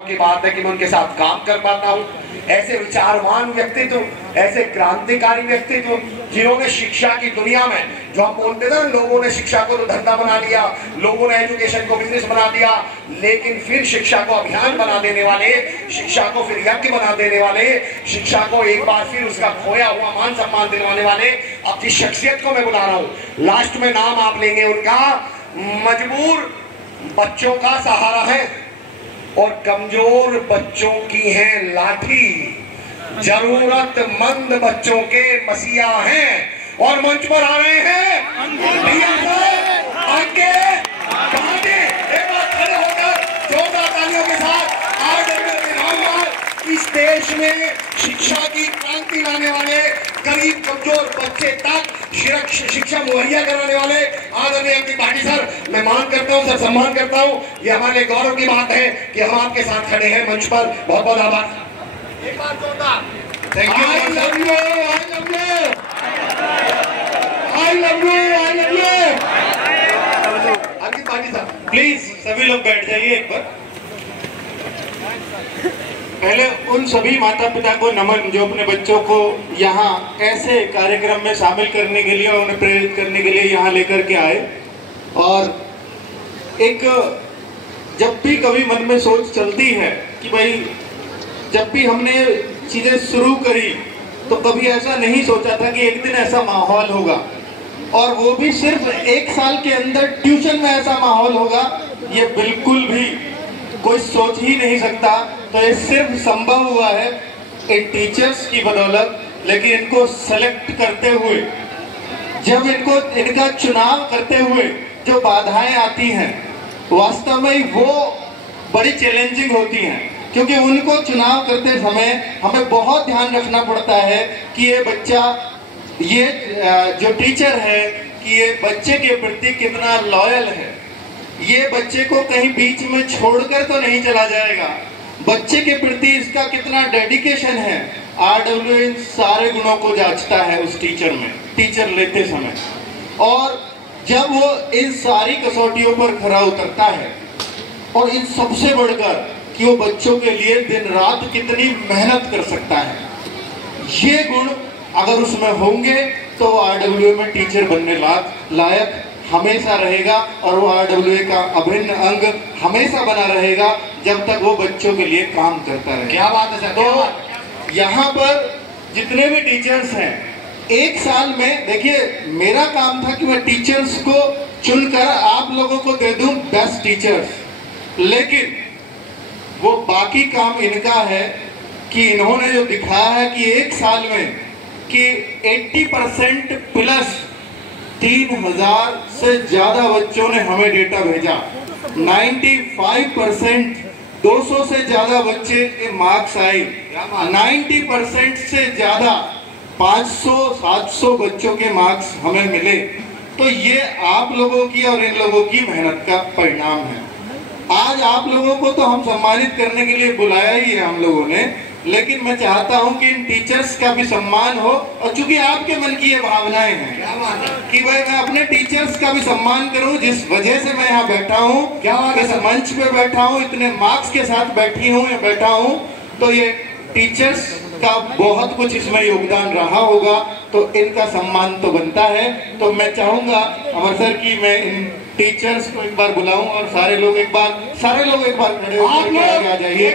की बात है कि मैं उनके साथ काम कर पाता हूँ। ऐसे विचारवान व्यक्तित्व, ऐसे क्रांतिकारी व्यक्तित्व जिन्होंने शिक्षा की दुनिया में, जो हम बोलते थे, लोगों ने शिक्षा को तो धंधा बना लिया, लोगों ने एजुकेशन को बिजनेस बना दिया, लेकिन फिर शिक्षा को अभियान बना देने वाले, शिक्षा को फिर यज्ञ बना देने वाले, शिक्षा को एक बार फिर उसका खोया हुआ मान सम्मान दिलवाने वाले अपनी शख्सियत को मैं बुला रहा हूँ। लास्ट में नाम आप लेंगे उनका। मजबूर बच्चों का सहारा है और कमजोर बच्चों की है लाठी, जरूरतमंद बच्चों के मसीहा हैं और मंच पर आ रहे हैं आगे एक बार खड़े होकर जोरदार तालियों के साथ इस देश में शिक्षा की क्रांति लाने वाले, गरीब कमजोर बच्चे तक शिक्षा मुहैया कराने वाले आदरणीय एमपी पाटिल सर, मैं मान करता हूं सर, सम्मान करता हूं। ये हमारे गौरव की बात है कि हम आपके साथ खड़े हैं मंच पर। बहुत बहुत आभार। एक बार जोरदार thank you. I love you, I love you, I love you, I love you. MP Patil sir please सभी लोग बैठ जाइए एक बार। पहले उन सभी माता पिता को नमन जो अपने बच्चों को यहाँ ऐसे कार्यक्रम में शामिल करने के लिए और उन्हें प्रेरित करने के लिए यहाँ लेकर के आए। और एक जब भी कभी मन में सोच चलती है कि भाई जब भी हमने चीजें शुरू करी तो कभी ऐसा नहीं सोचा था कि एक दिन ऐसा माहौल होगा, और वो भी सिर्फ एक साल के अंदर ट्यूशन में ऐसा माहौल होगा, ये बिल्कुल भी कोई सोच ही नहीं सकता। तो ये सिर्फ संभव हुआ है इन टीचर्स की बदौलत। लेकिन इनको सेलेक्ट करते हुए, जब इनका चुनाव करते हुए जो बाधाएं आती हैं, वास्तव में वो बड़ी चैलेंजिंग होती हैं, क्योंकि उनको चुनाव करते समय हमें बहुत ध्यान रखना पड़ता है कि ये बच्चा, ये जो टीचर है, कि ये बच्चे के प्रति कितना लॉयल है, ये बच्चे को कहीं बीच में छोड़कर तो नहीं चला जाएगा, बच्चे के प्रति इसका कितना डेडिकेशन है। आरडब्ल्यू इन सारे गुणों को जांचता है उस टीचर में, टीचर लेते समय। और जब वो इन सारी कसौटियों पर खरा उतरता है, और इन सबसे बढ़कर कि वो बच्चों के लिए दिन रात कितनी मेहनत कर सकता है, ये गुण अगर उसमें होंगे तो वो आरडब्ल्यू में टीचर बनने लायक हमेशा रहेगा, और वो आरडब्ल्यू का अभिन्न अंग हमेशा बना रहेगा जब तक वो बच्चों के लिए काम करता रहे। क्या बात है सर। तो यहाँ पर जितने भी टीचर्स हैं, एक साल में देखिए, मेरा काम था कि मैं टीचर्स को चुनकर आप लोगों को दे दूं बेस्ट टीचर्स, लेकिन वो बाकी काम इनका है कि इन्होंने जो दिखाया है कि एक साल में कि 80% प्लस 3000 से ज्यादा बच्चों ने हमें डेटा भेजा, 95% 200 से ज्यादा बच्चे के मार्क्स आए, 90% से ज्यादा 500-700 बच्चों के मार्क्स हमें मिले। तो ये आप लोगों की और इन लोगों की मेहनत का परिणाम है। आज आप लोगों को तो हम सम्मानित करने के लिए बुलाया ही है हम लोगों ने, लेकिन मैं चाहता हूं कि इन टीचर्स का भी सम्मान हो, और चूंकि आपके मन की ये भावनाएं हैं कि भाई मैं अपने टीचर्स का भी सम्मान करूं, जिस वजह से मैं यहाँ बैठा हूं, इस मंच पे बैठा हूं, इतने मार्क्स के साथ बैठा हूं, तो ये टीचर्स का बहुत कुछ इसमें योगदान रहा होगा, तो इनका सम्मान तो बनता है। तो मैं चाहूंगा अमर सर की मैं इन टीचर्स को एक बार बुलाऊं, और सारे लोग एक बार खड़े होकर आगे आ जाइए।